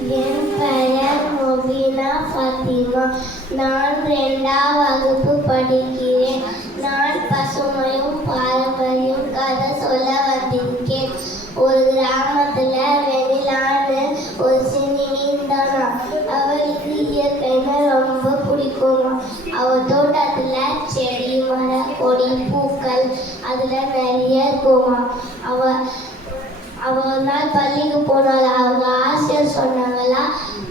என் பெயர் மொபினா ஃபாத்திமா. நான் ரெண்டாம் வகுப்பு படிக்கிறேன். நான் பசுமையும் பாரம்பரியம் கதை சொல்ல வந்திருக்கேன். ஒரு கிராமத்தில் வெண்ணிலான்னு ஒரு சின்னினி இருந்தானா அவளுக்கு இயற்கைன்னா ரொம்ப பிடிக்குமா. அவ தோட்டத்தில் செடி மரம் கொடி பூக்கள் அதில் நிறைய இருக்குமா. அவ அவங்க நாள் பள்ளிக்கு போனால அவங்க ஆசிரியர் சொன்னாங்களா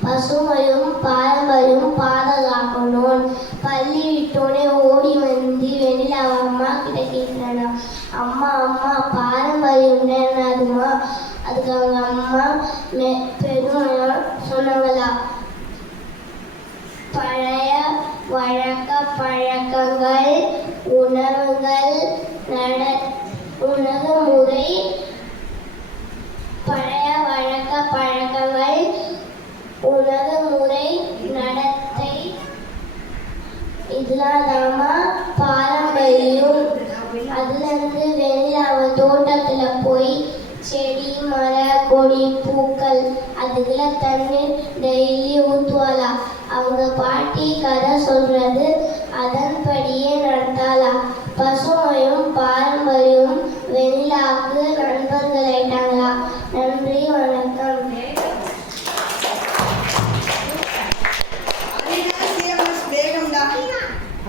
பசுமையும் பாரம்பரியமும் பாதுகாக்கணும். பள்ளி விட்டோடனே ஓடி வந்து வெளியில் அவ அம்மா கிட்ட கேட்கிறானா அம்மா அம்மா பாரம்பரியம் என்னதுமா அதுக்கு அவங்க அம்மா மெ பெருமையா சொன்னாங்களா. பழைய வழக்க பழக்கங்கள் உணவுகள் பழக்கங்கள் உணவு முறை நடத்தை இதெல்லாம் பாரம்பரியம். அதுல இருந்து வெளியில அவ தோட்டத்துல போய் செடி மர கொடி பூக்கள் அதுக்கெல்லாம் தண்ணீர் டெய்லி ஊத்துவாளா. அவங்க பாட்டி கதை சொல்றது அதன்படியே நடத்தாளாம் பசுமையும் பாரம்பரியம் வெளிலாக்கு நட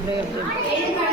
கையில்